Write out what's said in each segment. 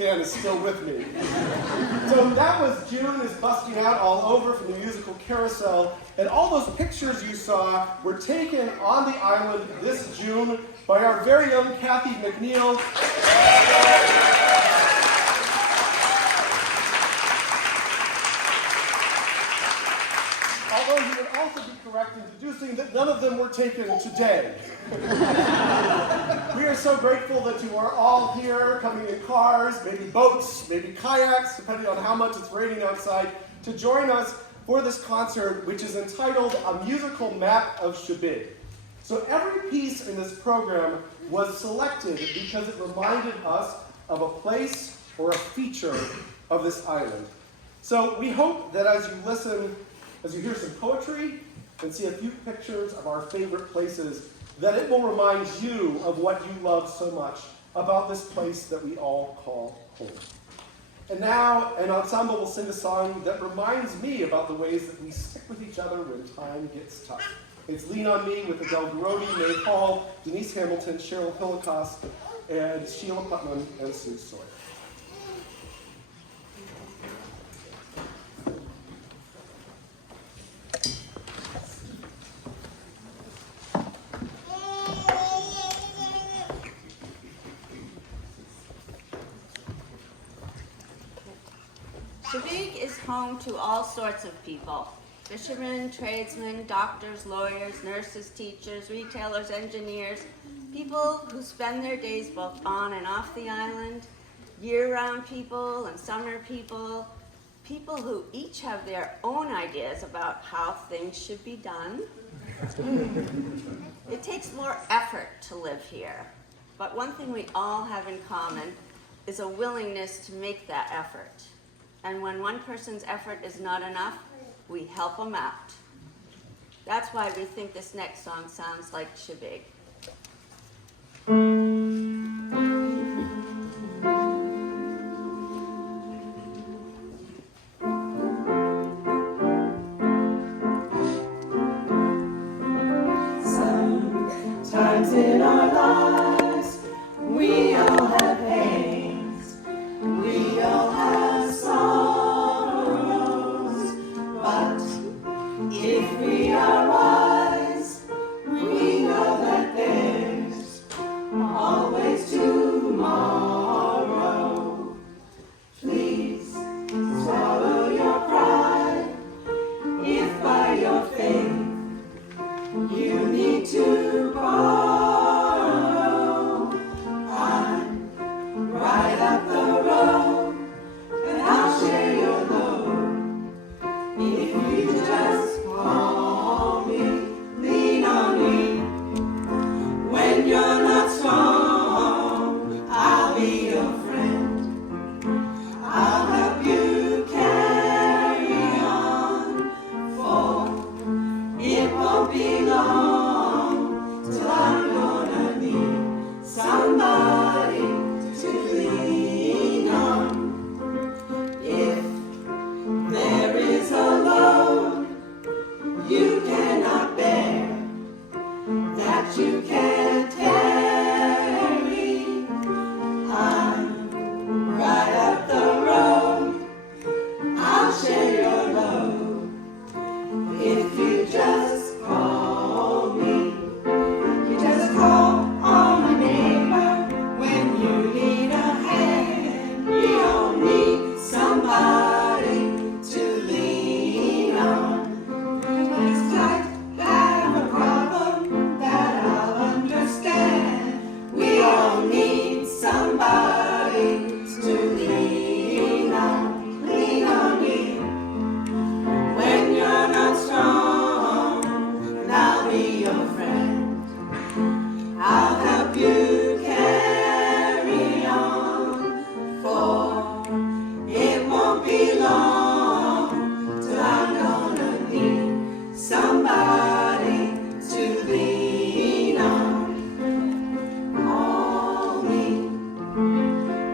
fan is still with me. So that was June is Busting Out All Over from the musical Carousel. And all those pictures you saw were taken on the island this June by our very own Kathy McNeil. Although you would also be correct in deducing that none of them were taken today. We are so grateful that you are all here, coming in cars, maybe boats, maybe kayaks, depending on how much it's raining outside, to join us for this concert, which is entitled A Musical Map of Chebig. So every piece in this program was selected because it reminded us of a place or a feature of this island. So we hope that as you listen, as you hear some poetry and see a few pictures of our favorite places, that it will remind you of what you love so much about this place that we all call home. And now, an ensemble will sing a song that reminds me about the ways that we stick with each other when time gets tough. It's Lean on Me with Adele Garodi, Mae Hall, Denise Hamilton, Cheryl Holocaust, and Sheila Putman and Sue Sawyer. Chebig is home to all sorts of people. Fishermen, tradesmen, doctors, lawyers, nurses, teachers, retailers, engineers, people who spend their days both on and off the island, year-round people and summer people, people who each have their own ideas about how things should be done, It takes more effort to live here, but one thing we all have in common is a willingness to make that effort. And when one person's effort is not enough, we help them out. That's why we think this next song sounds like Shebig. Sometimes in our lives, we all have pains, we all have sorrows, but if we are wise, we know that there's always tomorrow. Please swallow your pride if by your faith you need to borrow. I'm right up the road, and I'll share your load. If you just call me, lean on me. When you're not strong, I'll be your friend. I'll help you carry on, for it won't be long till I'm gonna need somebody to lean on. If there is a load you cannot bear, that you can't carry, I'm right up the road, I'll share your load. If you just call me, you just call on my neighbor when you need a hand. You don't need somebody to lean on. Next time I have a problem that I'll understand, we all need somebody to lean on. Lean on me. When you're not strong, and I'll be your friend. I'll help you carry on, for it won't be long till I'm gonna need somebody to lean on. Call me,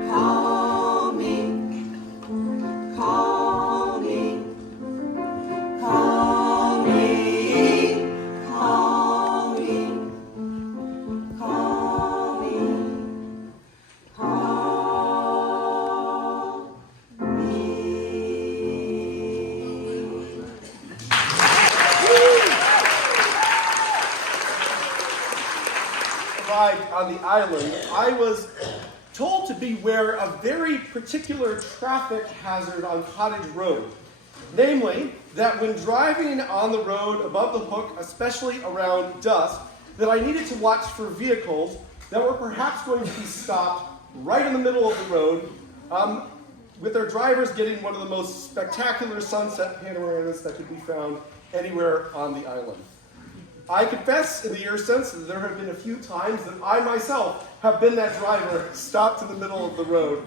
call me, call me. Call me, call me, call me, call me. Arrived on the island, I was told to beware a very particular traffic hazard on Cottage Road. Namely, that when driving on the road above the Hook, especially around dusk, that I needed to watch for vehicles that were perhaps going to be stopped right in the middle of the road, with their drivers getting one of the most spectacular sunset panoramas that could be found anywhere on the island. I confess in the years since that there have been a few times that I myself have been that driver stopped in the middle of the road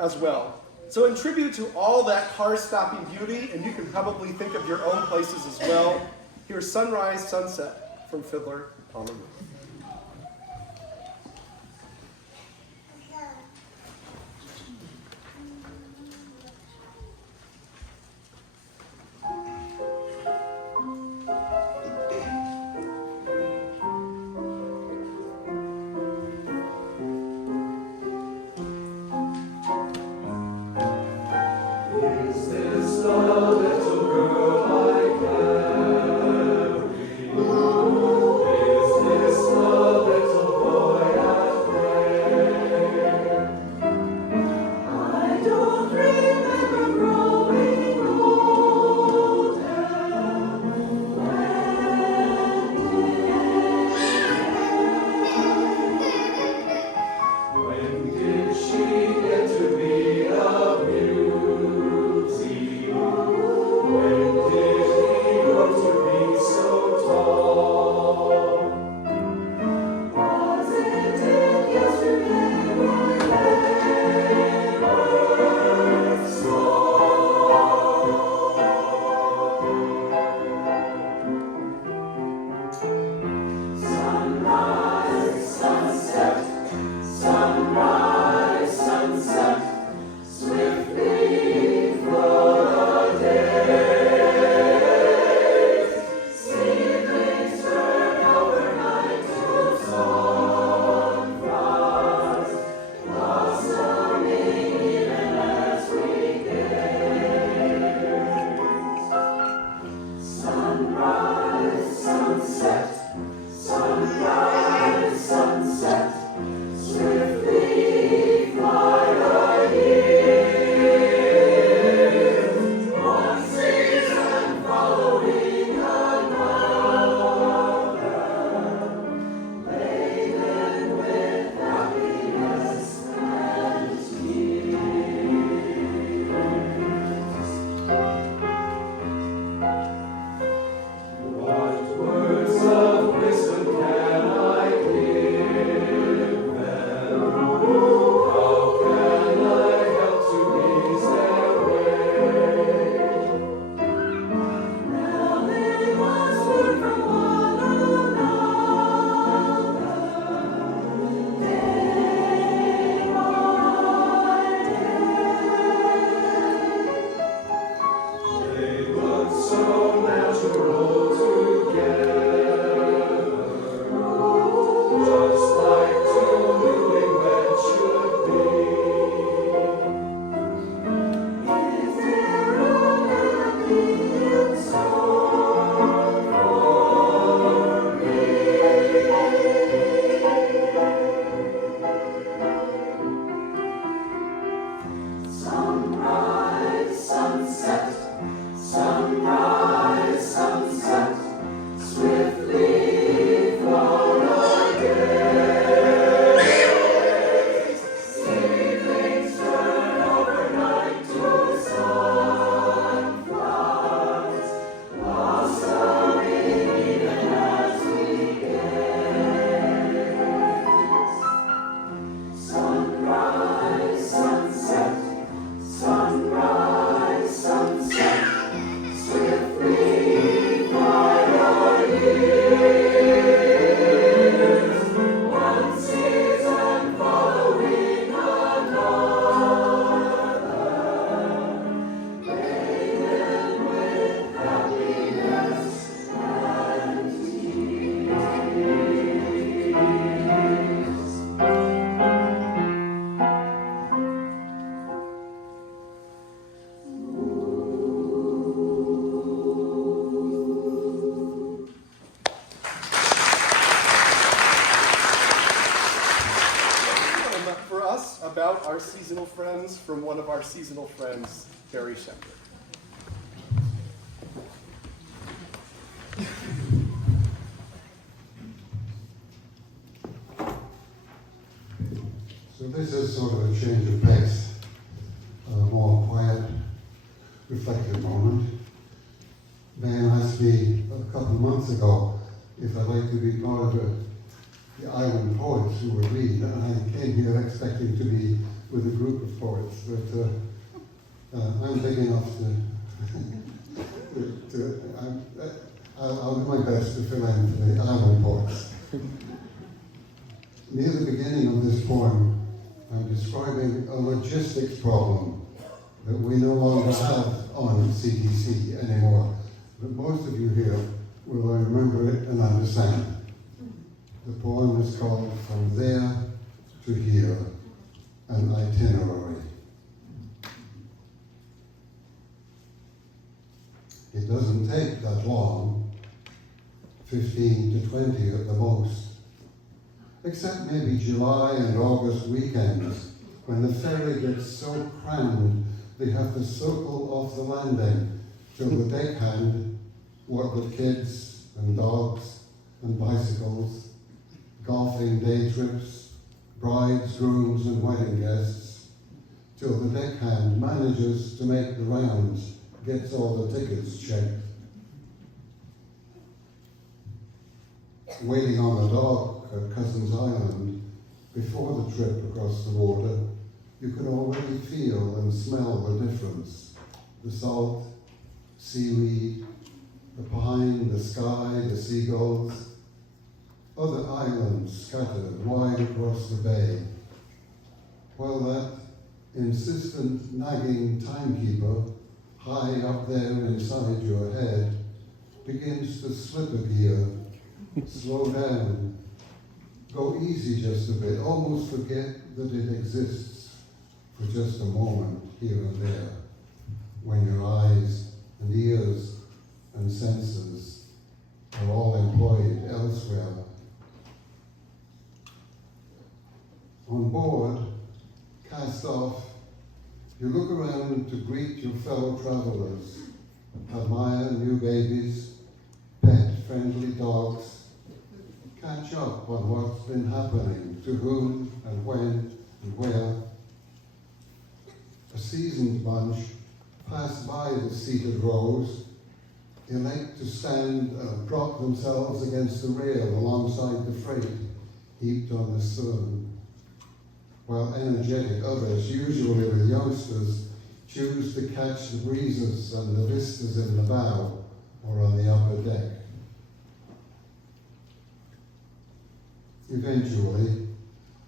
as well. So in tribute to all that car-stopping beauty, and you can probably think of your own places as well, here's Sunrise Sunset from Fiddler on the Roof. Is this the little girl I carry? Is this out our seasonal friends from one of our seasonal friends, Terry Shepard. So this is sort of a change of pace, a more quiet, reflective moment. Ben asked me a couple of months ago if I'd like to be part of the island poets who would read, and I came here expecting to be with a group of poets, but I'm big enough I'll do my best to fill in for the island poets. Near the beginning of this poem, I'm describing a logistics problem that we no longer have on CTC anymore. But most of you here will remember it and understand. The poem is called From There to Here, an Itinerary. It doesn't take that long, 15 to 20 at the most. Except maybe July and August weekends, when the ferry gets so crammed they have to circle off the landing till the deckhand, what with kids and dogs and bicycles, golfing day trips, brides, grooms and wedding guests, till the deckhand manages to make the rounds, gets all the tickets checked. Waiting on the dock at Cousins Island, before the trip across the water, you can already feel and smell the difference. The salt, seaweed, the pine, the sky, the seagulls, other islands scattered wide across the bay, while that insistent, nagging timekeeper, high up there inside your head, begins to slip a gear, slow down, go easy just a bit, almost forget that it exists for just a moment here and there, when your eyes and ears and senses are all employed elsewhere. On board, cast off, you look around to greet your fellow travelers, admire new babies, pet friendly dogs, catch up on what's been happening, to whom and when and where. A seasoned bunch pass by the seated rows, elect to stand and prop themselves against the rail alongside the freight heaped on the stern, while energetic others, usually with youngsters, choose to catch the breezes and the vistas in the bow or on the upper deck. Eventually,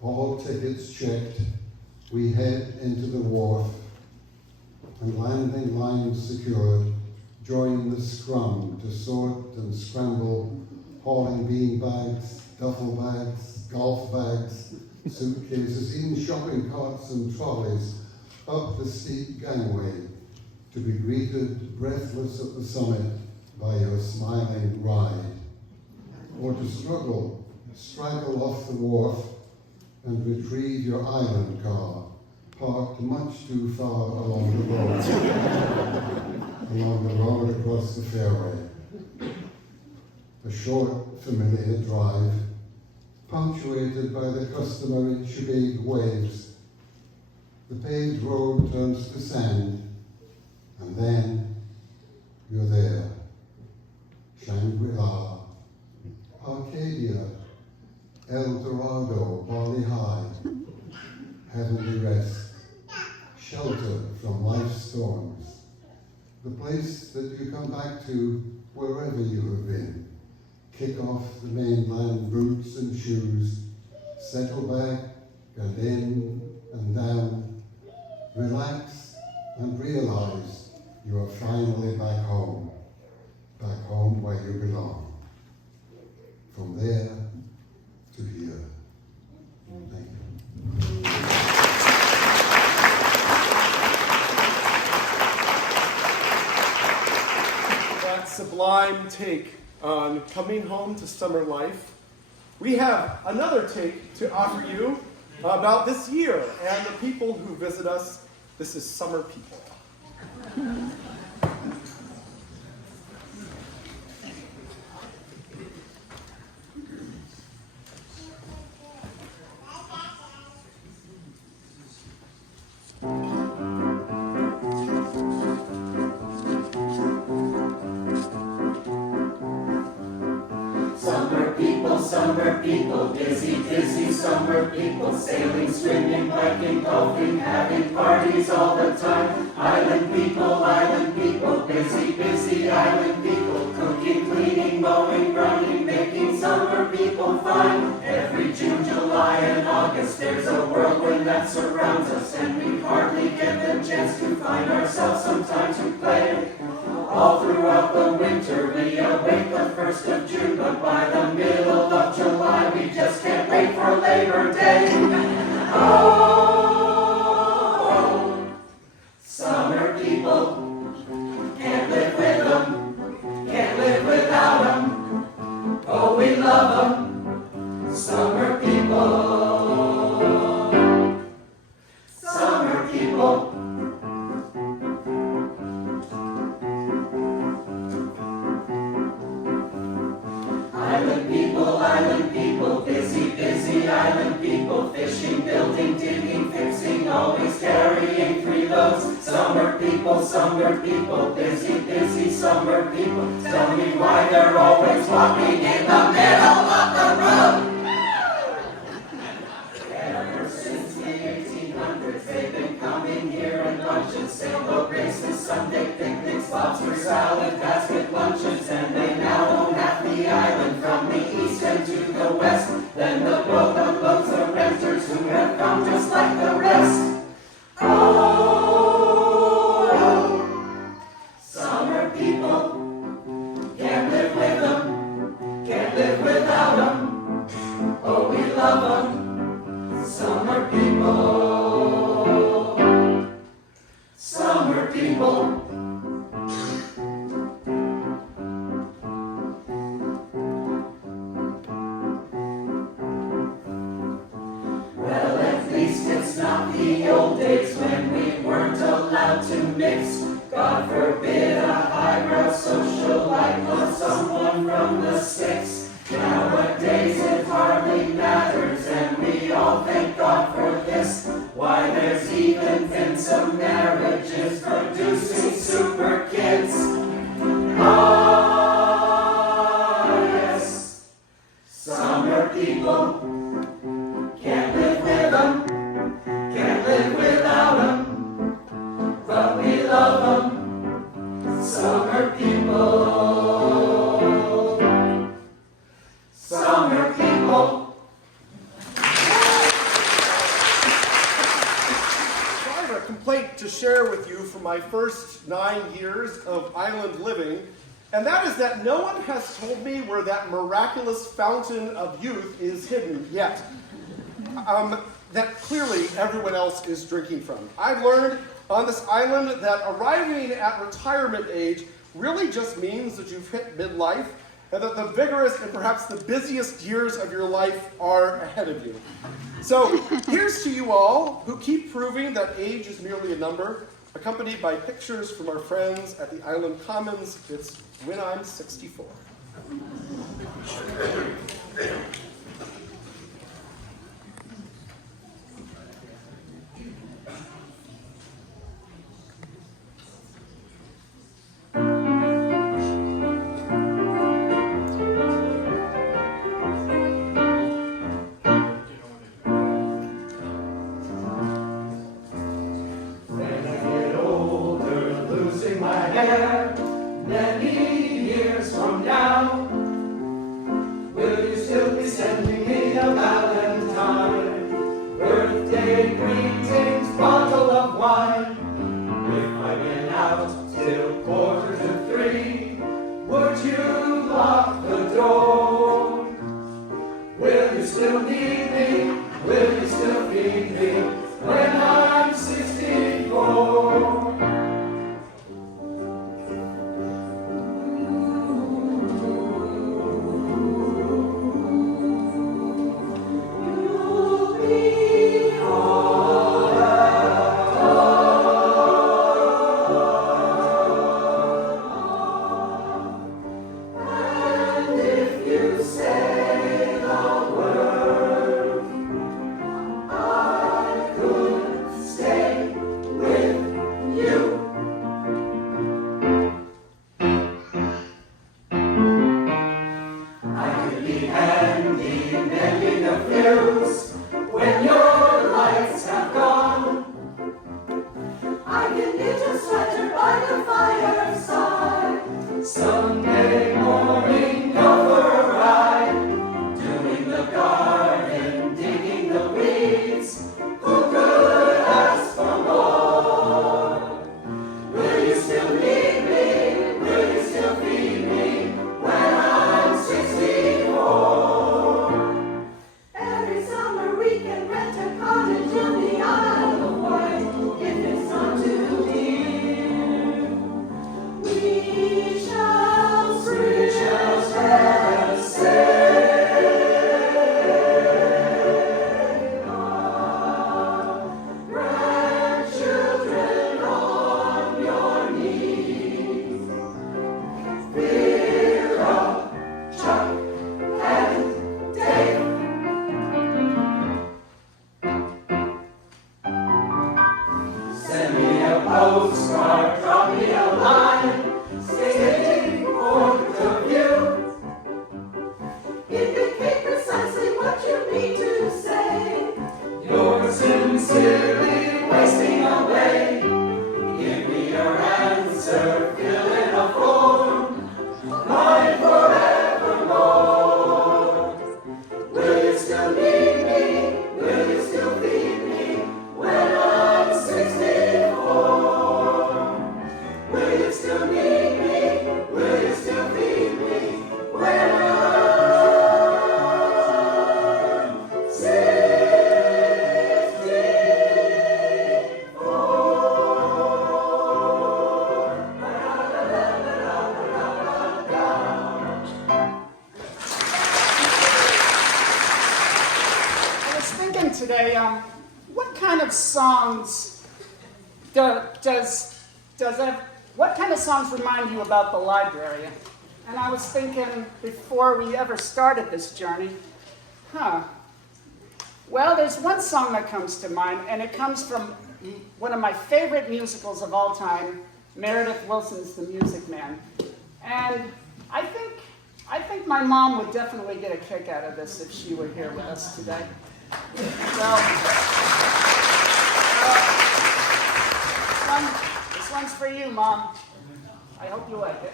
all tickets checked, we head into the wharf, and landing lines secured, join the scrum to sort and scramble, hauling bean bags, duffel bags, golf bags, suitcases, even shopping carts and trolleys up the steep gangway to be greeted breathless at the summit by your smiling ride, or to straggle off the wharf and retrieve your island car, parked much too far along the road across the fairway. A short, familiar drive, punctuated by the customary shebig waves. The paved road turns to sand, and then you're there. Shangri-La, Arcadia, El Dorado, Bali High, heavenly rest, shelter from life's storms, the place that you come back to wherever you have been. Kick off the mainland boots and shoes, settle back and in and down, relax and realize you are finally back home where you belong. From there to here. Thank you. That sublime take on coming home to summer life. We have another take to offer you about this year and the people who visit us. This is Summer People. Summer people, busy, busy summer people, sailing, swimming, biking, golfing, having parties all the time. Island people, busy, busy island people, cooking, cleaning, mowing, running, making summer people fine. Every June, July, and August, there's a whirlwind that surrounds us, and we hardly get the chance to find ourselves some time to play. All throughout the winter we await the 1st of June, but by the middle of July we just can't wait for Labor Day. Oh, summer people, can't live with them, can't live without them. Oh, we love them, summer people, summer people. Island people, busy, busy island people, fishing, building, digging, fixing, always carrying 3 loads. Summer people, busy, busy summer people, tell me why they're always walking in the middle of the road. Ever since the 1800s, they've been coming here in bunches, sailboat races, Sunday picnics, lobster salad, basket lunches, and they now own half the island from the east and to the west. Then the boats of renters who have come just like the rest. Oh, summer people, can't live with them, can't live without them. Oh, we love them, summer people, summer people. The old days when we weren't allowed to mix. God forbid a highbrow socialite was someone from the sticks. Nowadays it hardly matters, and we all thank God for this. Why, there's even been some marriages producing super kids. Ah, yes, summer people, can't live with them, can't live without them, but we love them, summer people, summer people. So I have a complaint to share with you from my first 9 years of island living, and that is that no one has told me where that miraculous fountain of youth is hidden yet. That clearly everyone else is drinking from. I've learned on this island that arriving at retirement age really just means that you've hit midlife, and that the vigorous and perhaps the busiest years of your life are ahead of you. So here's to you all who keep proving that age is merely a number, accompanied by pictures from our friends at the Island Commons. It's When I'm 64. Many years from now, will you still be sending me a valentine? Birthday greetings, bottle of wine. If I've been out till 2:45, would you lock the door? Will you still need me? Will you still feed me when I'm 64? You'll be news. When your lights have gone, I can knit a sweater by the fireside. Sunday morning, go for a ride, doing the garden, digging the weeds. Who could ask for more? Will you still need me? Will you still feed me when I'm 64? Every summer we can rent a cottage in the Isle of Wight. If it's not too dear, we shall save our grandchildren on your knees. Vera, Chuck, and Dave. Send me a postcard, drop me a line, stating point of view. Indicate precisely what you mean to say. You're sincerely wasting away. Give me your answer, fill in a form, mine forevermore. Will you still need me? Will you still feed me when I'm 64? Will you still need me? Will you still feed me when I'm 64? I was thinking today, what kind of songs what kind of songs remind you about the library? And I was thinking before we ever started this journey, well, there's one song that comes to mind, and it comes from one of my favorite musicals of all time, Meredith Willson's The Music Man. And I think my mom would definitely get a kick out of this if she were here with us today. So, this one's for you, Mom. I hope you like it.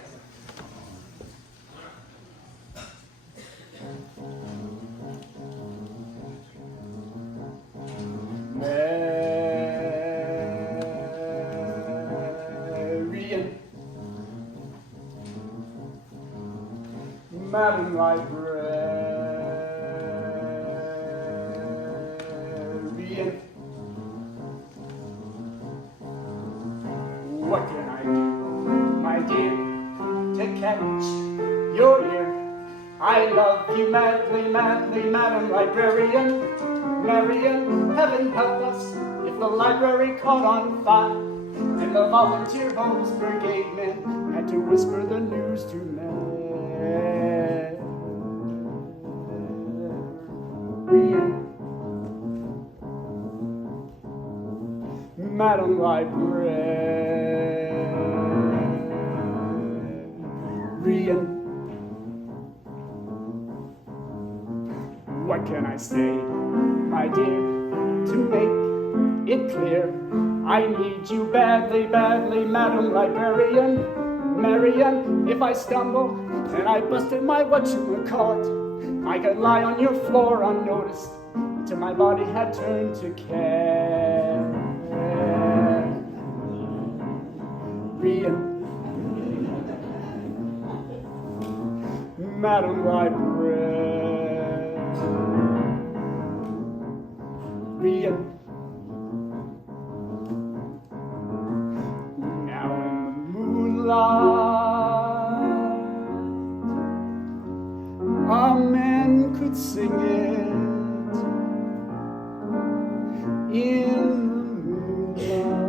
Marian, Madam Librarian, what can I do, my dear, to catch your ear? I love you madly, madly, Madam Librarian. Marian, heaven help us if the library caught on fire and the volunteer homes brigade men had to whisper the news to Marian. Madam Librarian, what can I say, my dear, to make it clear? I need you badly, badly, Madam Librarian. Marian, if I stumble and I busted my whatchamacallit, I could lie on your floor unnoticed till my body had turned to carrion. Madam Librarian. Now in the moonlight, a man could sing it in the moonlight,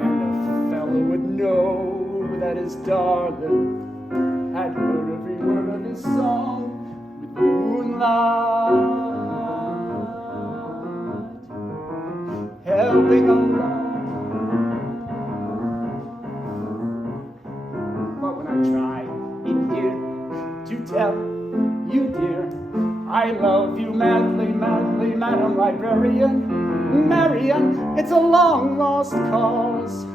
and a fellow would know that his darling had heard every word of his song with the moonlight helping along. But when I try tell you, dear, I love you madly, madly, Madam Librarian. Marian, it's a long lost cause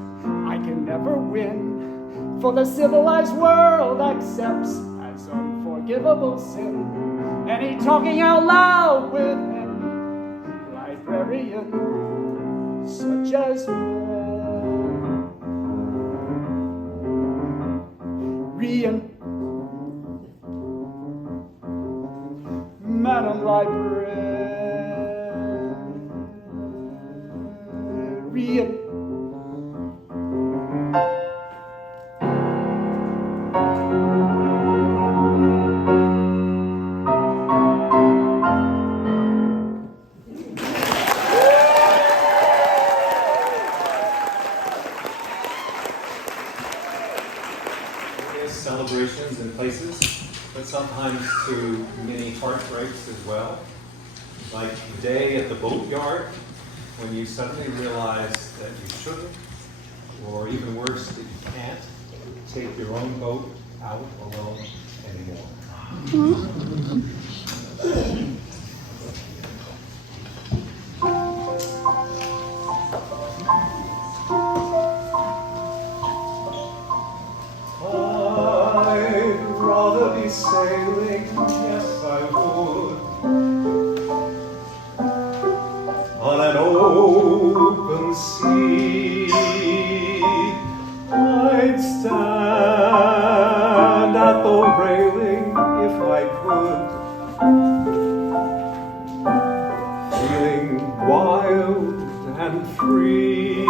I can never win, for the civilized world accepts as unforgivable sin any talking out loud with any librarian such as Marian. Madam Librarian. Celebrations in places, but sometimes through many heartbreaks as well. Like the day at the boatyard when you suddenly realize that you shouldn't, or even worse, that you can't take your own boat out alone anymore. I'd rather be sailing, yes I would, on an open sea. I'd stand at the railing if I could, feeling wild and free.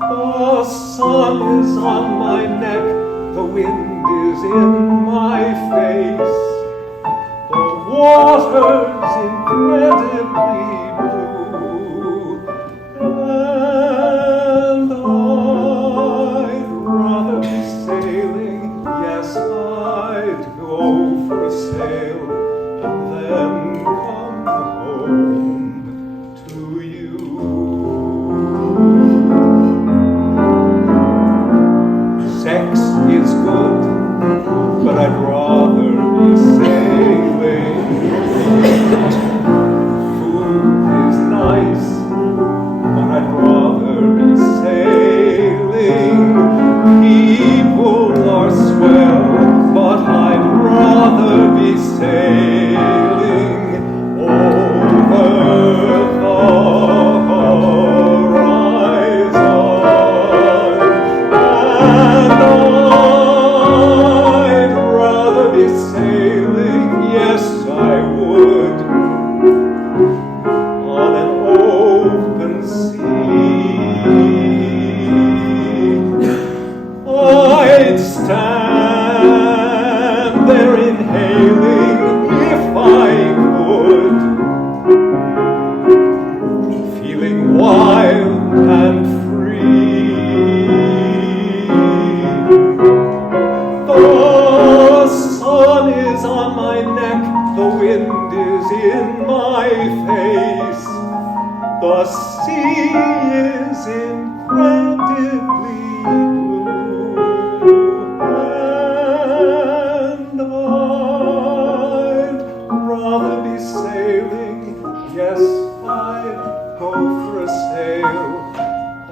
The sun is on my neck, the wind is in my face, the water's incredibly blue, and I'd rather be sailing, yes, I'd go for a sail, and then come home to you. Sex is good, but I'd rather be sailing. Food is nice, but I'd rather be sailing. People are swell, but I'd rather be sailing over the horizon. And I'd rather be sailing, yes I would, on an open sea. I'd stand there inhaling if I could, feeling wild and free. The sun is on my neck, the wind is in my face, the sea is incredibly blue, and I'd rather be sailing, yes, I'd go for a sail,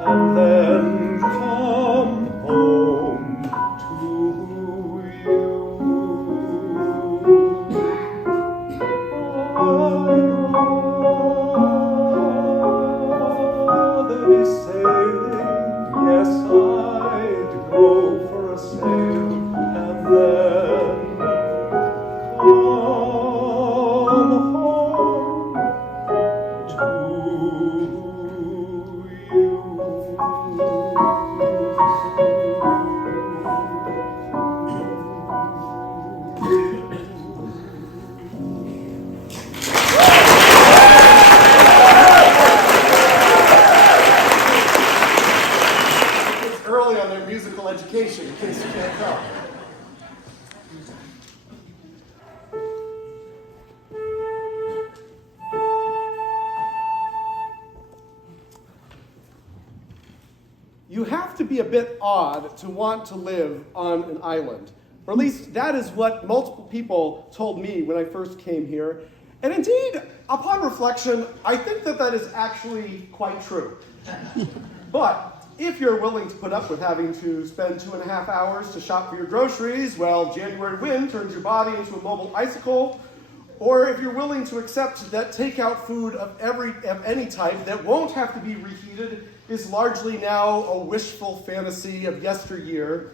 and then come home to you. I'd rather be sailing, yes, I'd go for a sail, and then come home to It's early on their musical education, in case you can't tell. You have to be a bit odd to want to live on an island. Or at least that is what multiple people told me when I first came here. And indeed, upon reflection, I think that that is actually quite true. But if you're willing to put up with having to spend 2.5 hours to shop for your groceries while January wind turns your body into a mobile icicle, or if you're willing to accept that takeout food of any type that won't have to be reheated is largely now a wishful fantasy of yesteryear,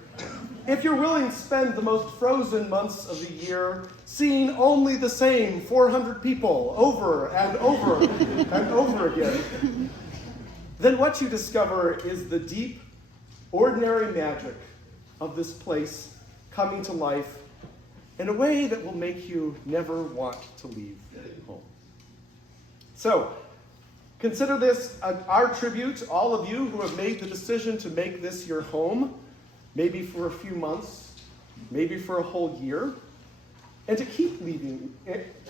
if you're willing to spend the most frozen months of the year seeing only the same 400 people over and over and over again, then what you discover is the deep, ordinary magic of this place coming to life in a way that will make you never want to leave home. So, consider this our tribute to all of you who have made the decision to make this your home, maybe for a few months, maybe for a whole year, and to keep leaving,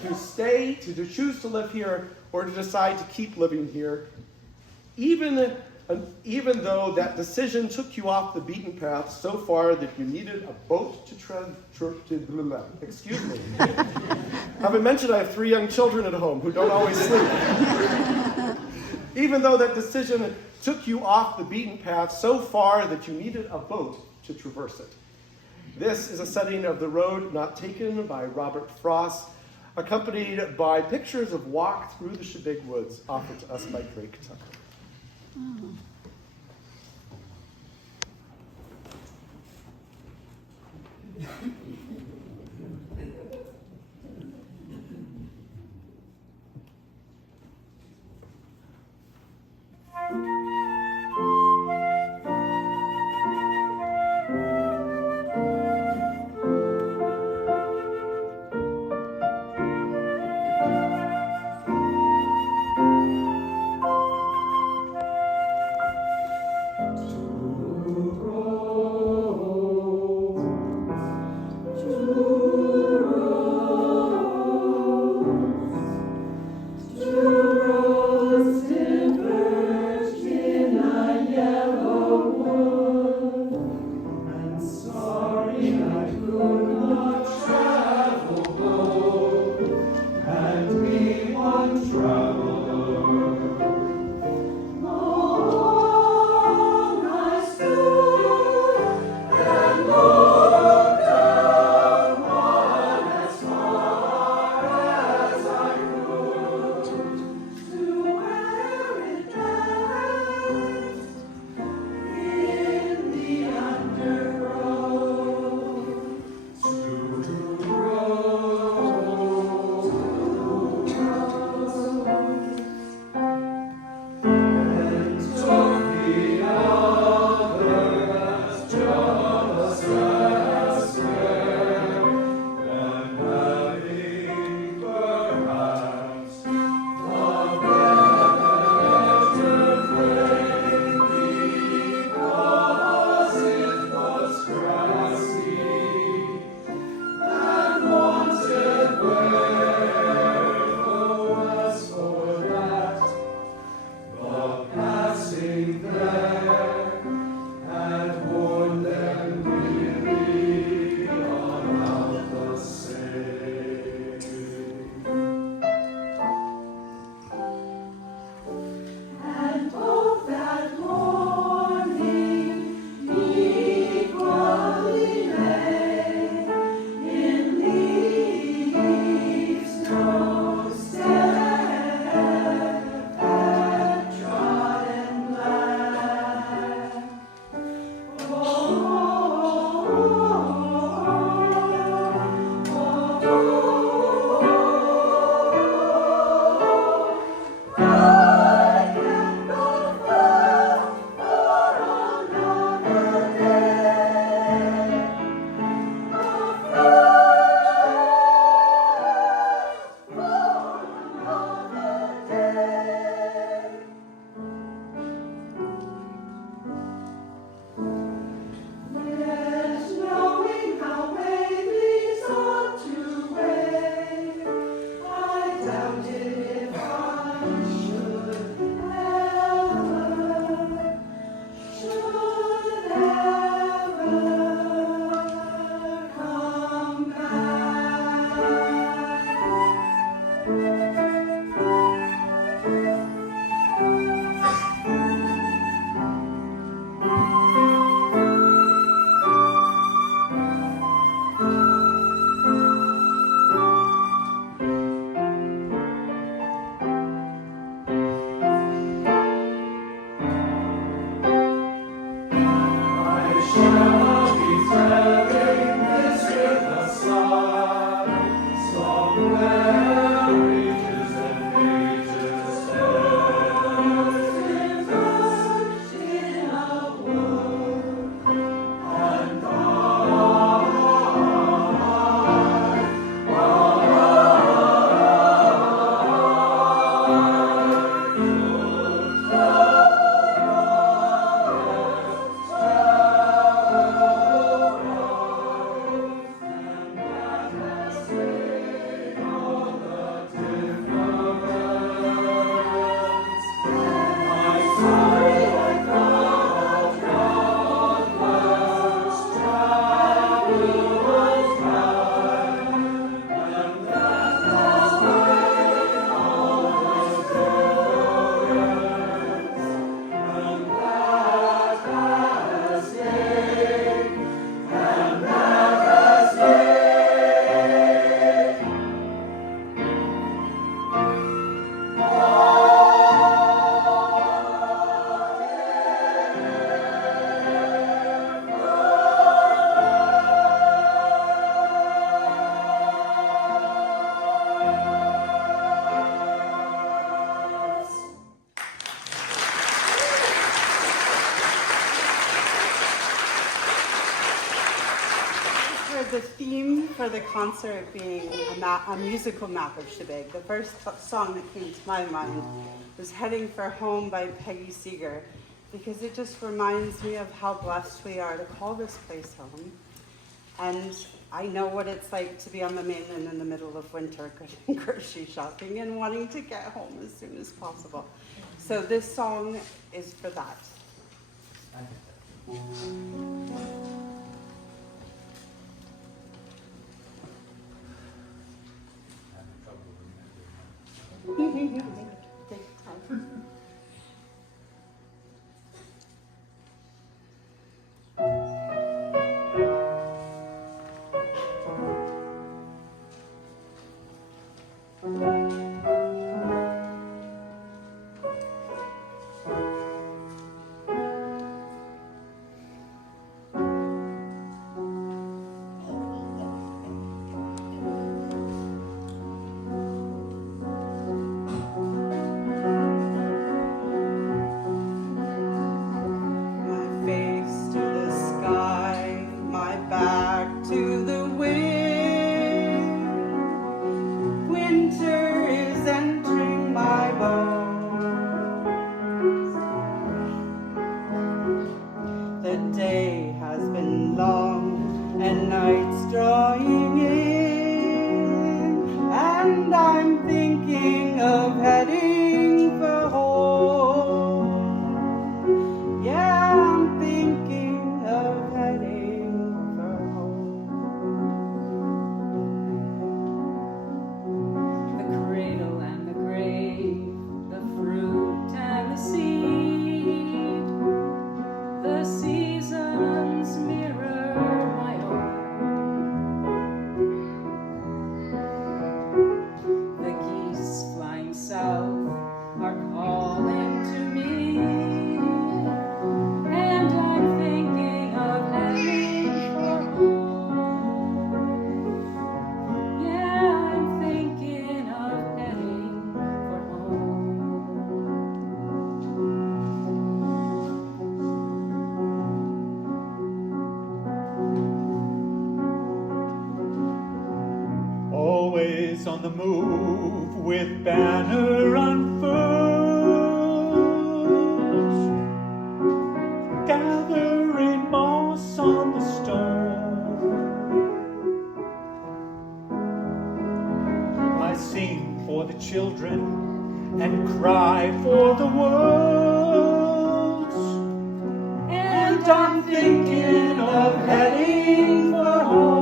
to stay, to choose to live here, or to decide to keep living here, even though that decision took you off the beaten path so far that you needed a boat to excuse me. Having mentioned I have 3 young children at home who don't always sleep. Even though that decision took you off the beaten path so far that you needed a boat to traverse it. This is a setting of The Road Not Taken by Robert Frost, accompanied by pictures of Walk Through the Shebig Woods offered to us by Drake Tucker. of the theme for the concert being a musical map of Shebig, the first song that came to my mind was Heading for Home by Peggy Seeger, because it just reminds me of how blessed we are to call this place home. And I know what it's like to be on the mainland in the middle of winter grocery shopping and wanting to get home as soon as possible. So this song is for that. Always on the move with banner unfurled, gathering moss on the stone. I sing for the children and cry for the world, and I'm thinking of heading for home.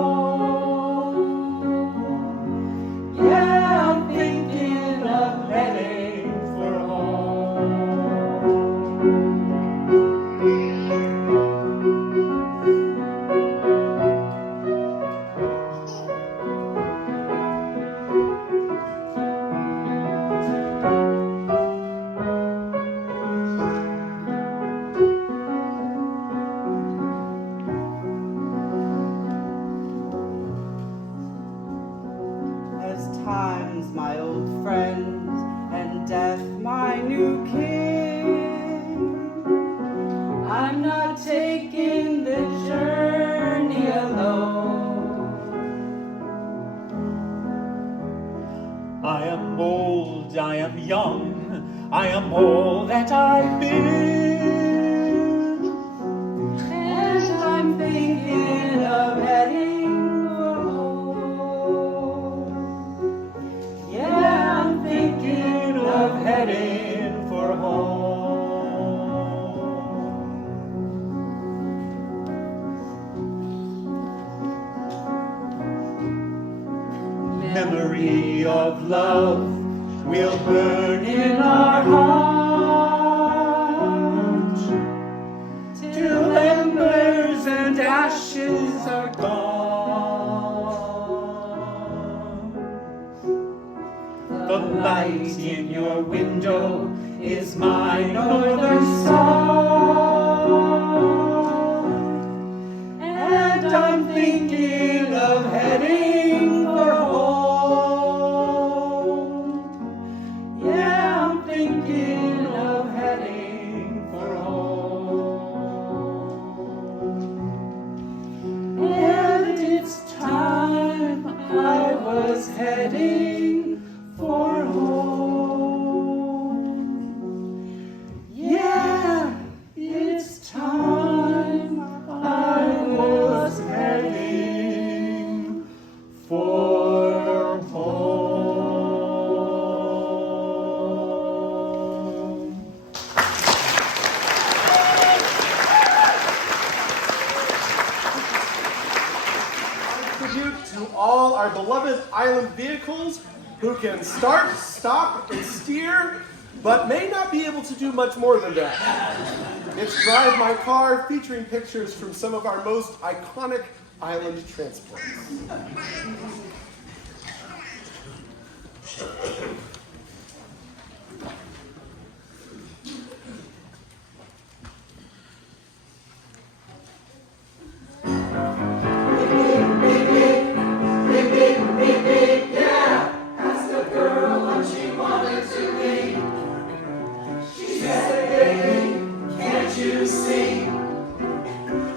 I am young, I am all that I've been, and I'm thinking of heading for home. Yeah, I'm thinking of heading for home. Memory of love will burn in our heart till embers and ashes are gone. The light in your window is my northern star, and I'm thinking of heading for home. Thinking of heading for home. And it's time heading for home. Yeah, it's time. I was heading for home. Tribute to all our beloved island vehicles who can start, stop, and steer, but may not be able to do much more than that. It's Drive My Car, featuring pictures from some of our most iconic island transports.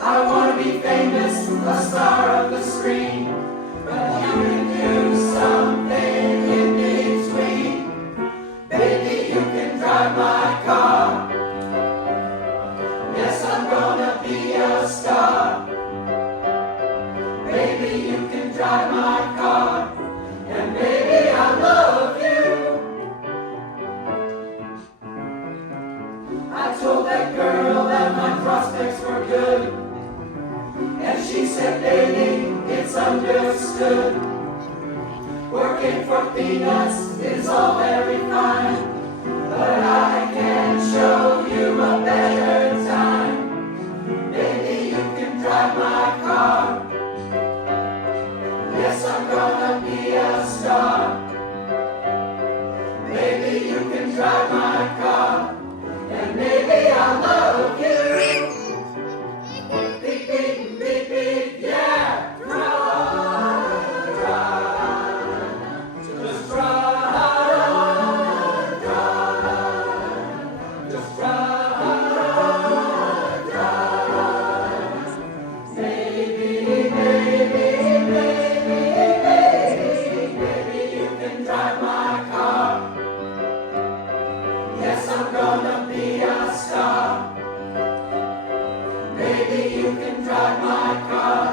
I want to be famous, a star of the screen, but you can do something in between. Baby, you can drive my car. Yes, I'm gonna be a star. Baby, you can drive my car, and baby, I love you. I told that girl that my prospects were good, and she said, baby, it's understood. Working for peanuts is all very fine, but I can show you a better time. Baby, you can drive my car. Yes, I'm gonna be a star. Baby, you can drive my car, and maybe I'll love you. Beep, beep, beep, beep, yeah. Drive, drive. Just drive, drive. Just drive, drive. Maybe, maybe, maybe, maybe you can drive my car. Yes, I'm gonna be a star. Maybe you can drive my car,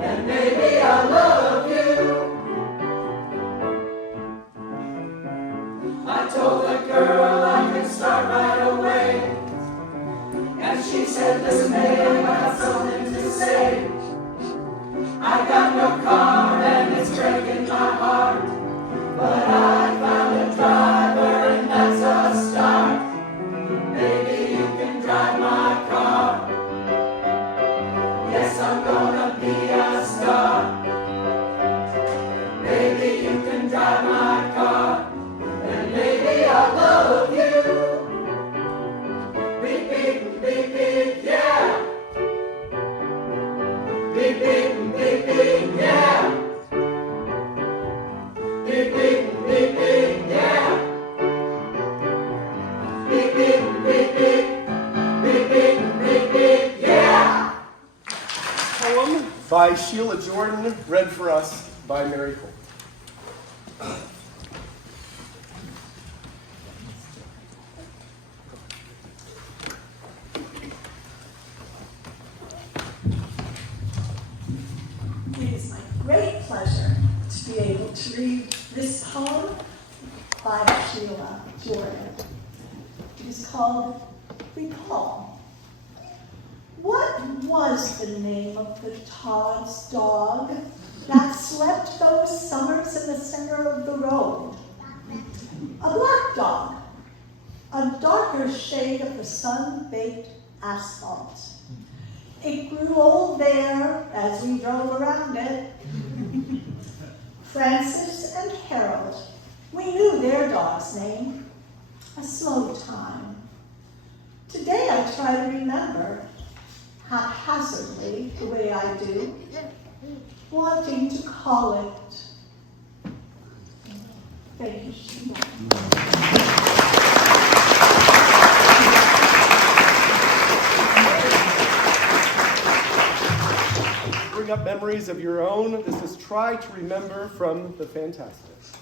and maybe I'll love you. I told the girl I can start right away, and she said, listen, babe, I got something to say. I got no car, and it's breaking my heart, but I found a driver, and that's a start. Baby, you can drive my car. Yes, I'm gonna be a star. Baby, you can drive my car, and maybe I'll love you. Beep, beep, beep, beep, yeah. Beep, beep, beep, beep, yeah. Beep, beep, beep, beep, yeah. Beep, beep, beep, beep. Beep, beep, beep, beep, yeah. Poem by Sheila Jordan, read for us by Mary Cole. It is my great pleasure to be able to read this poem by Sheila Jordan. It is called Recall. What was the name of the Todd's dog that slept those summers in the center of the road? A black dog, a darker shade of the sun-baked asphalt. It grew old there as we drove around it. Francis and Harold, we knew their dog's name, A Slow Time. Today I try to remember, haphazardly, the way I do, wanting to call it. Thank you, Sheila. We're bring up memories of your own. This is Try to Remember from the Fantastics.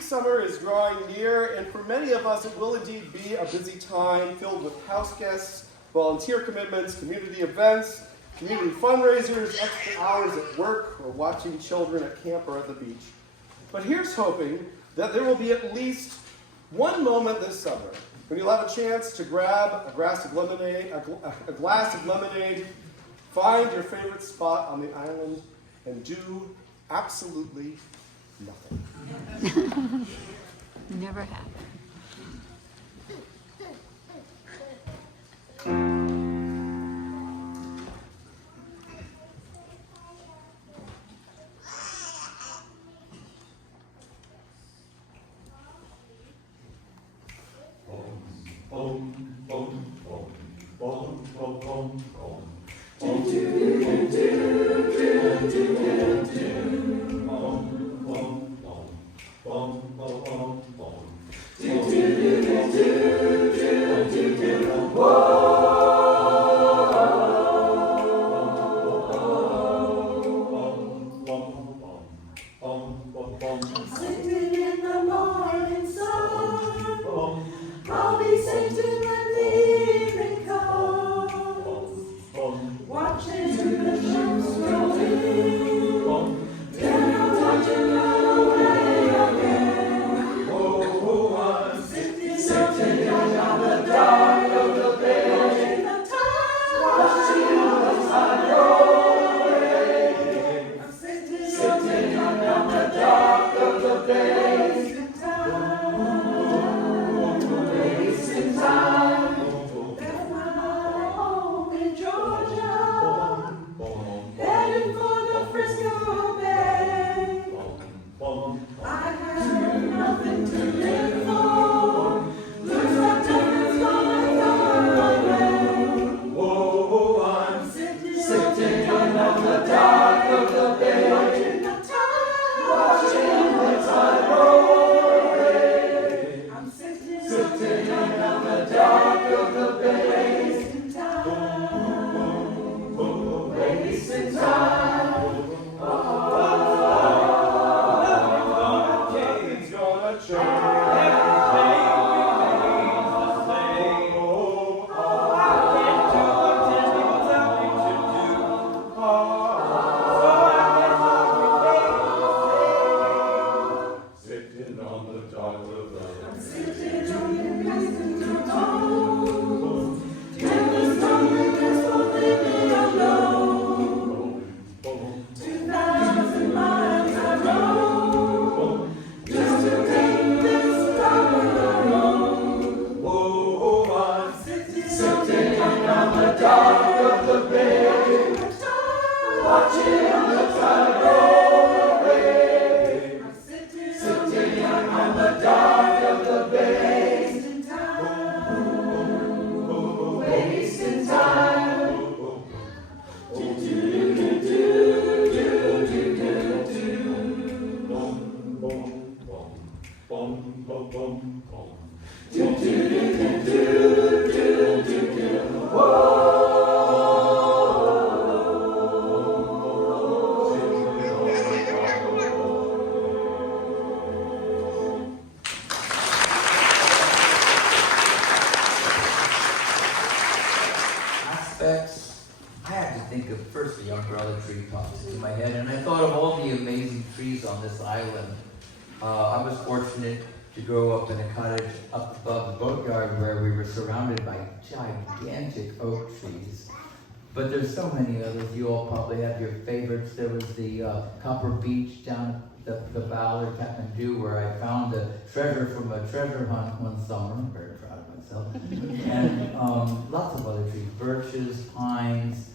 Summer is drawing near, and for many of us, it will indeed be a busy time filled with house guests, volunteer commitments, community events, community fundraisers, extra hours at work, or watching children at camp or at the beach. But here's hoping that there will be at least one moment this summer when you'll have a chance to grab a glass of lemonade, find your favorite spot on the island, and do absolutely nothing. Never happened. Singing in the morning sun, I'll be singing when the evening comes, watching the ships roll in, then I'm watching away again. I'm sitting on the dark of the bay, in the time, watching the sun roll away. I'm sitting on the dark of the bay. Wasting time. Left my home in Georgia, heading for the Frisco Bay. I had nothing to live for. Aspects, I had to think of first the umbrella tree popped into my head, and I thought of all the amazing trees on this island. I was fortunate to grow up in a cottage up above the boatyard where we were surrounded by gigantic oak trees. But there's so many others. You all probably have your favorites. There was the Copper Beach down at the Ballard, Kathmandu, where I found a treasure from a treasure hunt one summer. I'm very proud of myself. And lots of other trees, birches, pines,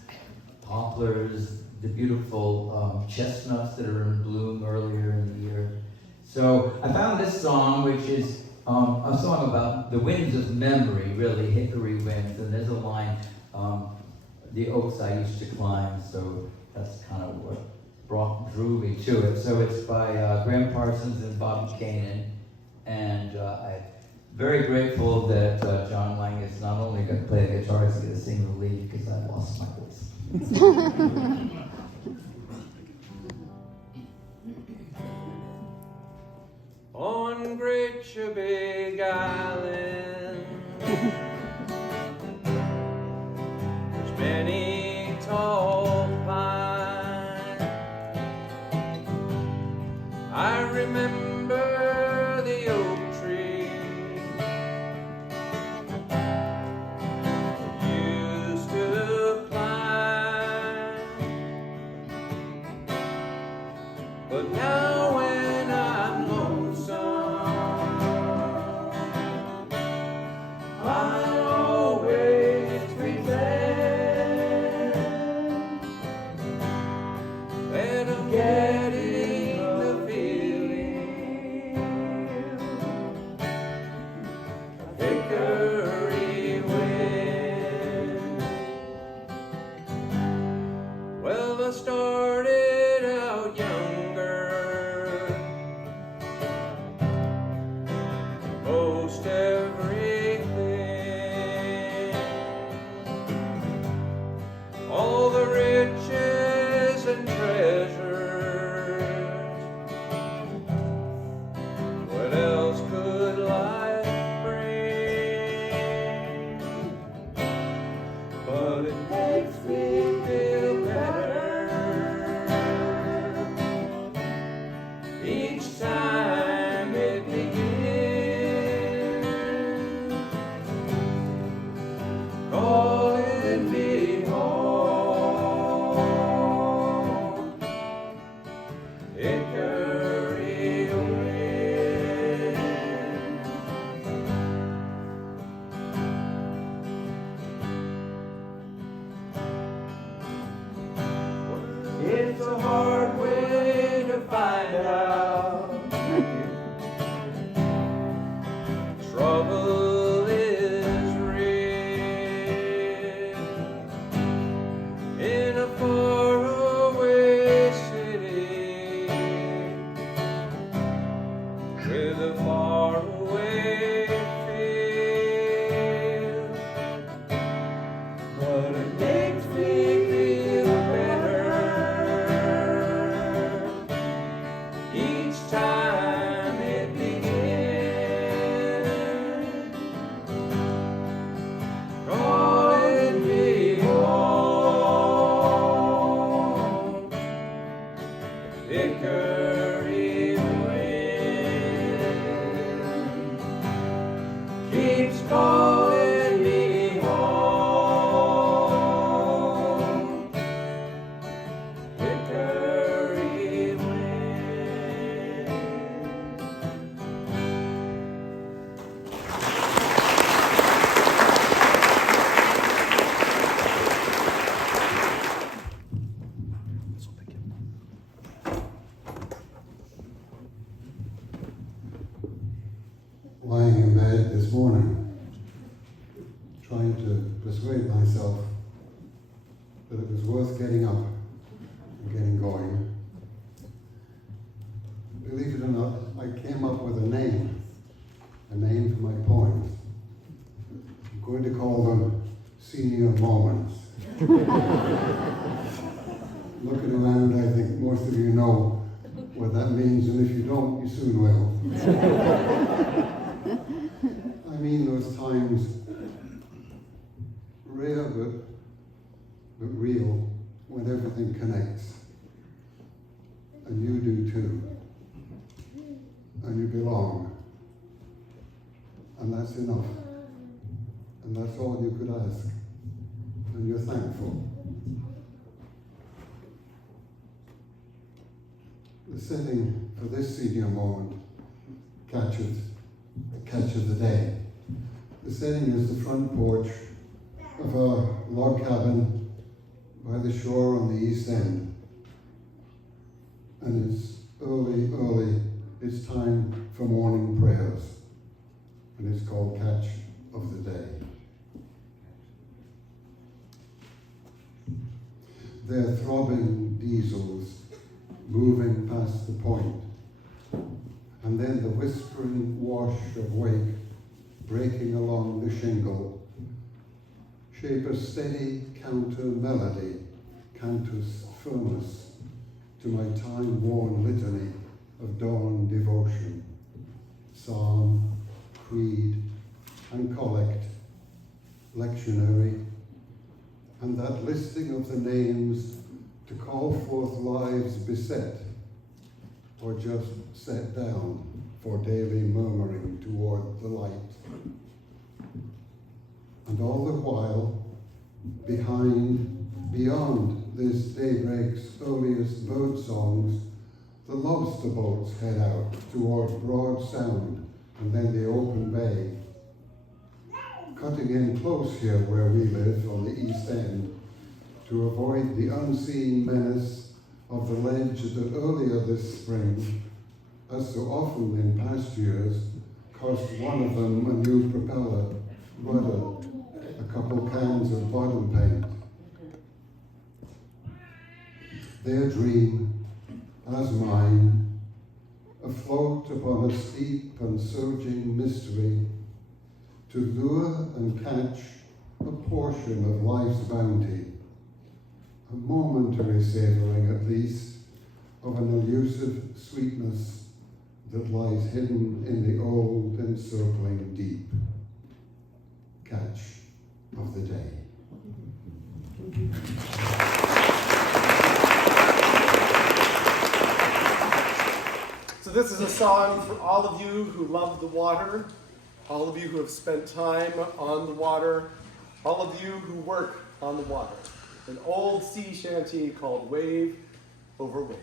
poplars, the beautiful chestnuts that are in bloom earlier in the year. So I found this song, which is a song about the winds of memory, really, hickory winds. And there's a line, the oaks I used to climb, so that's kind of what drew me to it. So it's by Graham Parsons and Bobby Kanan. And I'm very grateful that John Lang is not only going to play the guitar, he's going to sing the lead, because I lost my voice. On Great Big Island, there's many tall pines. I remember the oak tree that used to climb, but now when I'm lonesome, I always pretend that I'm getting the feeling of hickory wind. Well, I started out younger, most everything, all the riches and treasures. What else could life bring? But it makes me feel better each time it begins, calling me home, hickory wind. It's a hard way to find out. Trouble is real in a faraway city with a faraway feel. But it makes me feel better each time it begins, calling me home, hickory wind keeps calling me home, hickory wind. Lying in bed this morning, trying to persuade myself that it was worth getting up and getting going. Believe it or not, I came up with a name a name for my poems. I'm going to call them senior moments. Looking around, I think most of you know what that means, and if you don't, you soon will. I mean those times, rare but real, when everything connects. And you do too. And you belong. And that's enough. And that's all you could ask. And you're thankful. The setting for this senior moment catches the catch of the day. The setting is the front porch of our log cabin by the shore on the east end. And it's early, it's time for morning prayers. And it's called Catch of the Day. They're throbbing diesels moving past the point, and then the whispering wash of wake breaking along the shingle shape a steady counter melody, cantus firmus, to my time-worn litany of dawn devotion, psalm, creed, and collect, lectionary, and that listing of the names to call forth lives beset, or just set down for daily murmuring toward the light. And all the while, beyond this daybreak's earliest bird songs, the lobster boats head out toward Broad Sound and then the open bay. Cutting in close here where we live on the east end to avoid the unseen menace of the ledge that earlier this spring, as so often in past years, cost one of them a new propeller, rudder, a couple cans of bottom paint. Their dream, as mine, afloat upon a steep and surging mystery, to lure and catch a portion of life's bounty, a momentary savoring at least of an elusive sweetness that lies hidden in the old encircling deep. Catch of the day. So this is a song for all of you who love the water, all of you who have spent time on the water, all of you who work on the water. An old sea shanty called Wave Over Wave.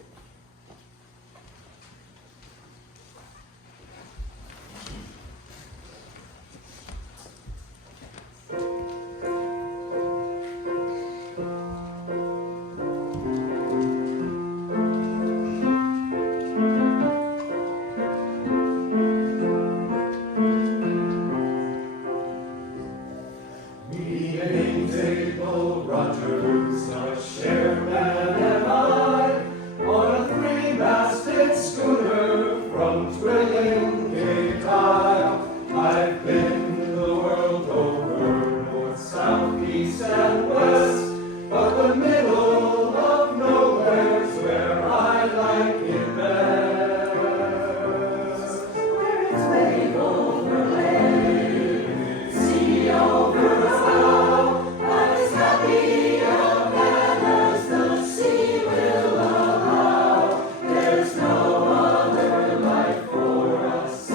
There's no other life for us.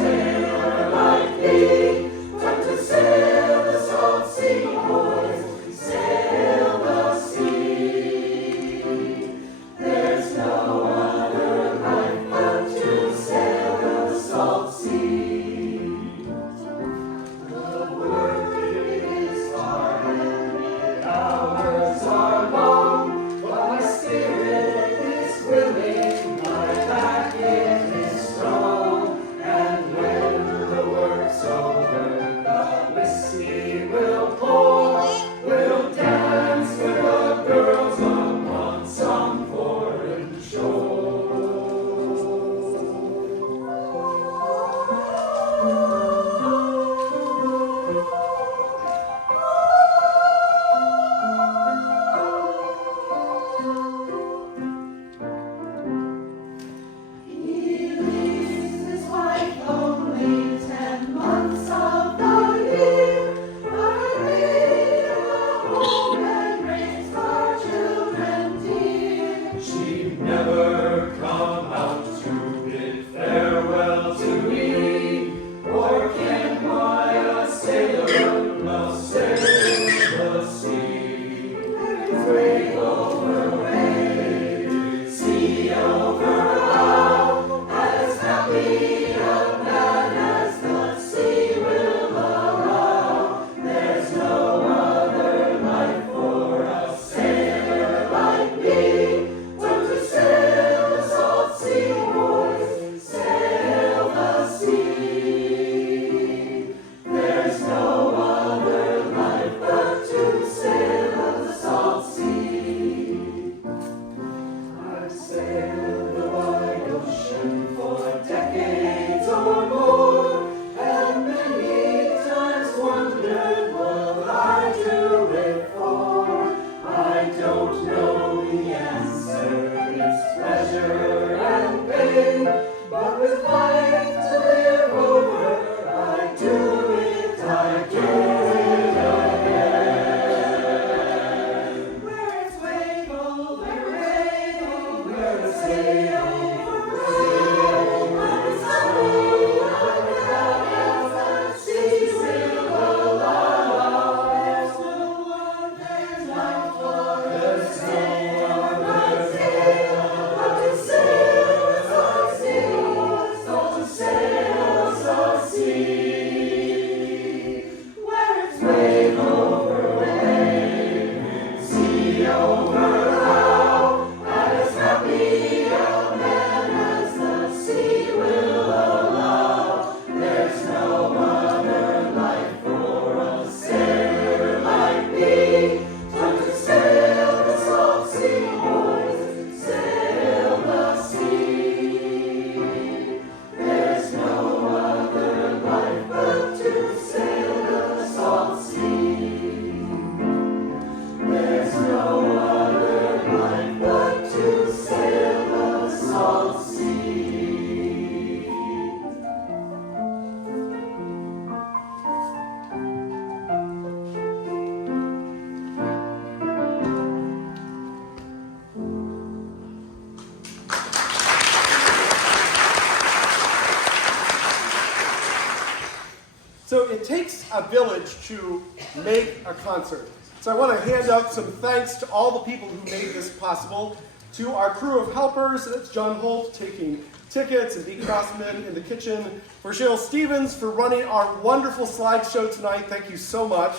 So it takes a village to make a concert. So I want to hand out some thanks to all the people who made this possible. To our crew of helpers, that's John Holt taking tickets and Dee Crossman in the kitchen. For Cheryl Stevens for running our wonderful slideshow tonight. Thank you so much.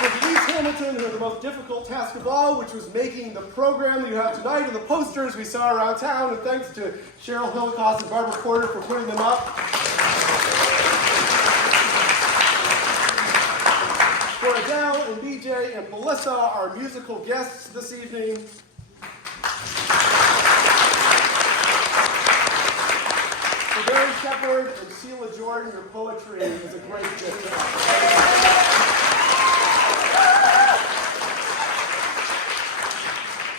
For Denise Hamilton, who had the most difficult task of all, which was making the program that you have tonight and the posters we saw around town. And thanks to Cheryl Hillicoss and Barbara Porter for putting them up. For Adele and BJ and Melissa, our musical guests this evening. For Barry Shepard and Sheila Jordan, your poetry is a great gift.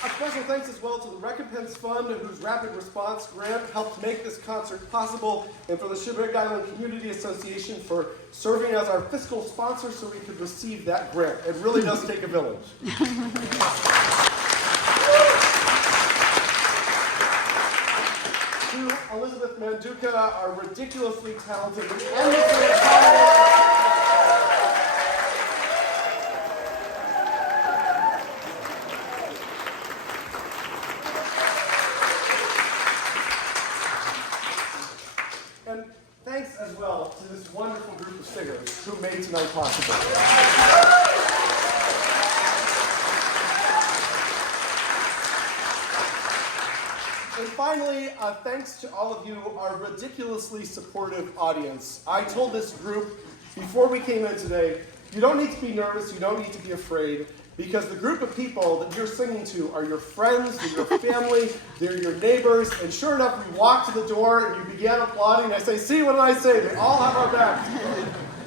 A special thanks as well to the Recompense Fund, whose Rapid Response Grant helped make this concert possible, and for the Sheboygan Island Community Association for serving as our fiscal sponsor so we could receive that grant. It really does take a village. To Elizabeth Manduca, our ridiculously talented and endlessly talented. And thanks as well to this wonderful group of singers who made tonight possible. And finally, thanks to all of you, our ridiculously supportive audience. I told this group before we came in today, you don't need to be nervous, you don't need to be afraid, because the group of people that you're singing to are your friends, they're your family, they're your neighbors, and sure enough, we walked to the door and you began applauding. I say, see, what did I say? They all have our backs.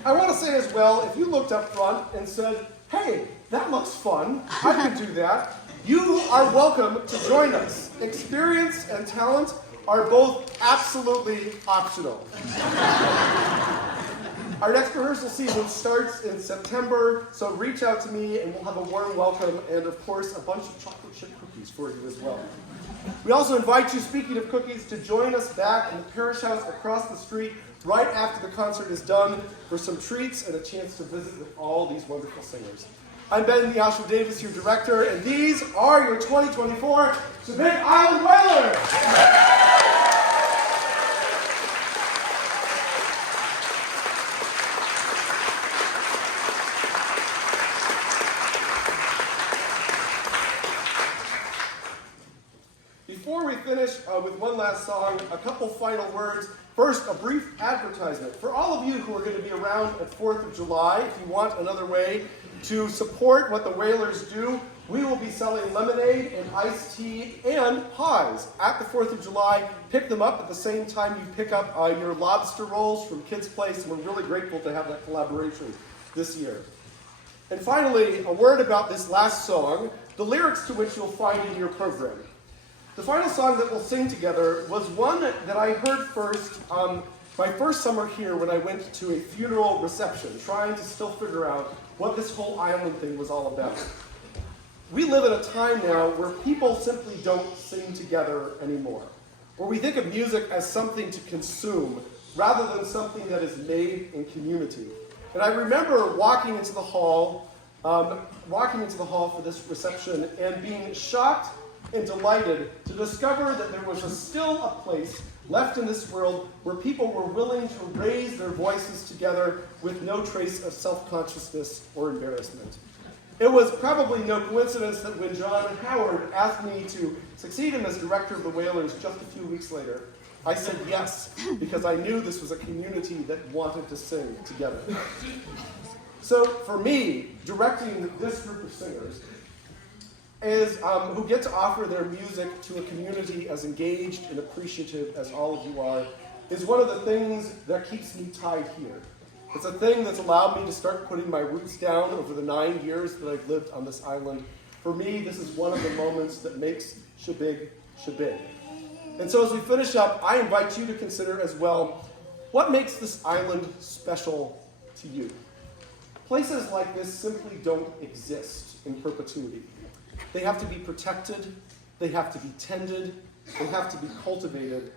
I want to say as well, if you looked up front and said, hey, that looks fun, I could do that, you are welcome to join us. Experience and talent are both absolutely optional. Our next rehearsal season starts in September, so reach out to me and we'll have a warm welcome and, of course, a bunch of chocolate chip cookies for you as well. We also invite you, speaking of cookies, to join us back in the Parish House across the street right after the concert is done for some treats and a chance to visit with all these wonderful singers. I'm Ben Yashua Davis, your director, and these are your 2024 Sheboygan Island Whalers! Before we finish with one last song, a couple final words. First, a brief advertisement. For all of you who are going to be around at 4th of July, if you want another way to support what the Whalers do, we will be selling lemonade and iced tea and pies at the 4th of July. Pick them up at the same time you pick up your lobster rolls from Kids Place, and we're really grateful to have that collaboration this year. And finally, a word about this last song, the lyrics to which you'll find in your program. The final song that we'll sing together was one that I heard first my first summer here when I went to a funeral reception, trying to still figure out what this whole island thing was all about. We live in a time now where people simply don't sing together anymore, where we think of music as something to consume rather than something that is made in community. And I remember walking into the hall for this reception and being shocked and delighted to discover that there was still a place left in this world where people were willing to raise their voices together with no trace of self-consciousness or embarrassment. It was probably no coincidence that when John Howard asked me to succeed him as director of the Whalers just a few weeks later, I said yes, because I knew this was a community that wanted to sing together. So for me, directing this group of singers is who get to offer their music to a community as engaged and appreciative as all of you are, is one of the things that keeps me tied here. It's a thing that's allowed me to start putting my roots down over the 9 years that I've lived on this island. For me, this is one of the moments that makes Shebig, Shebig. And so as we finish up, I invite you to consider as well, what makes this island special to you? Places like this simply don't exist in perpetuity. They have to be protected, they have to be tended, they have to be cultivated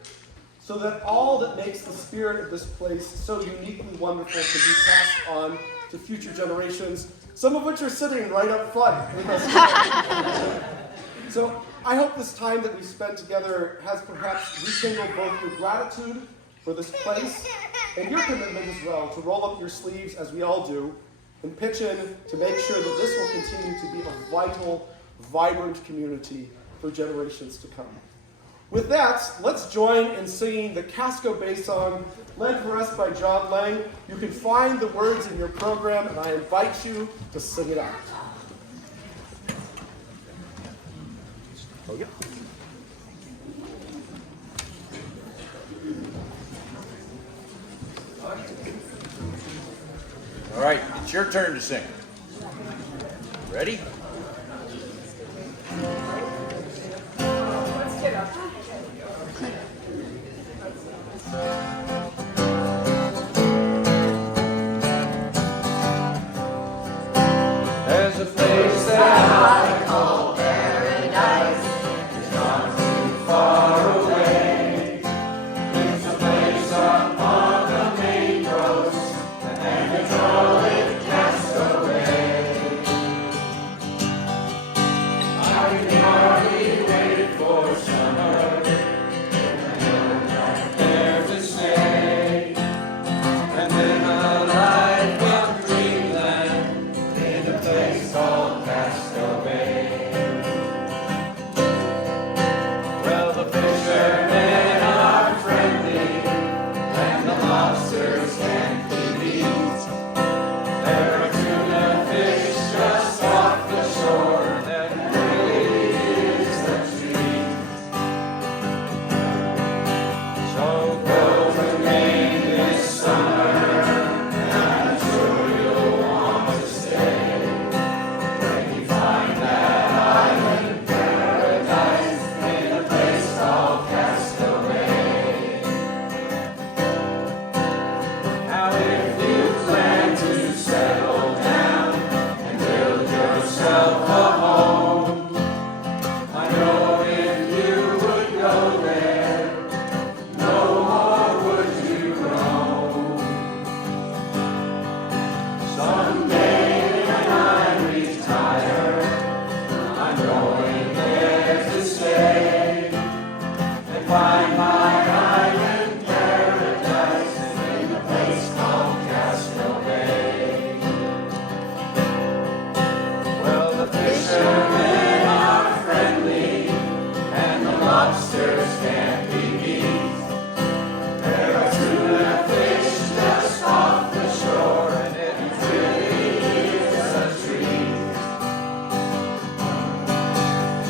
so that all that makes the spirit of this place so uniquely wonderful can be passed on to future generations, some of which are sitting right up front with us today. So I hope this time that we spent together has perhaps rekindled both your gratitude for this place and your commitment as well to roll up your sleeves, as we all do, and pitch in to make sure that this will continue to be a vital, vibrant community for generations to come. With that, let's join in singing the Casco Bay song, led for us by John Lang. You can find the words in your program, and I invite you to sing it out. Oh, yeah. All right, it's your turn to sing. Ready? Let's get up. There's a place that I call paradise. It's not too far away. It's a place up on the main coast, and they call it Castaway. I can hardly wait for summer, when I'm back there to stay. And then a life of dreamland in a place called Castaway. Well, the fishermen are friendly, and the lobsters can't be beat. There are tuna fish just off the shore, that really is the treat. So go to Maine this summer, and I'm sure you'll want to stay. When you find that island paradise in a place called Castaway. Now if you plan to settle down and build yourself a home, I know if you would go there, no more would you roam. Someday when I retire, I'm going there to stay and find my island paradise in a place called Castaway. Well, the fishermen are friendly, and the lobsters can't be beat. There are tuna fish just off the shore, and it really is a treat.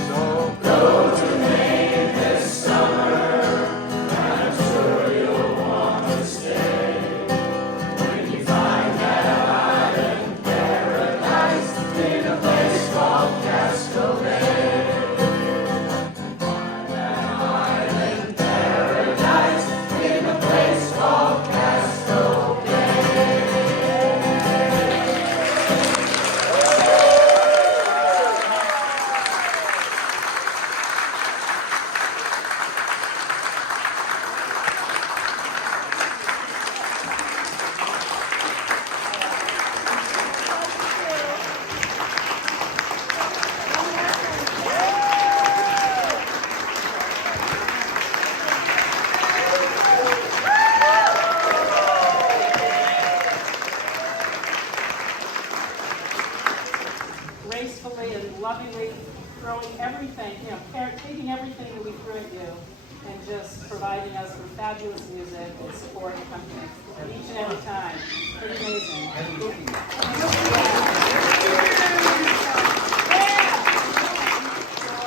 So go to Maine this summer, and I'm sure you'll want to stay. When you find that island paradise in a place called Castaway. Find that island paradise in a place called Castaway. Gracefully and lovingly throwing everything, taking everything that we threw at you and just providing us with fabulous music and support and company each and every time. Pretty amazing. For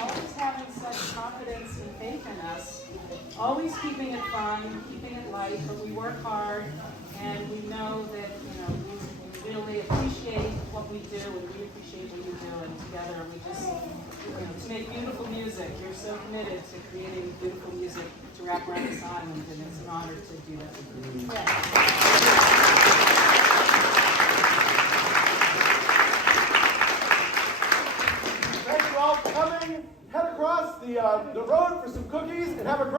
always having such confidence and faith in us, always keeping it fun, keeping it light, but we work hard and we know that, we really appreciate what we do and we appreciate what you do, and together we just, to make beautiful music. You're so committed to creating beautiful music to wrap around this island, and it's an honor to do that with you.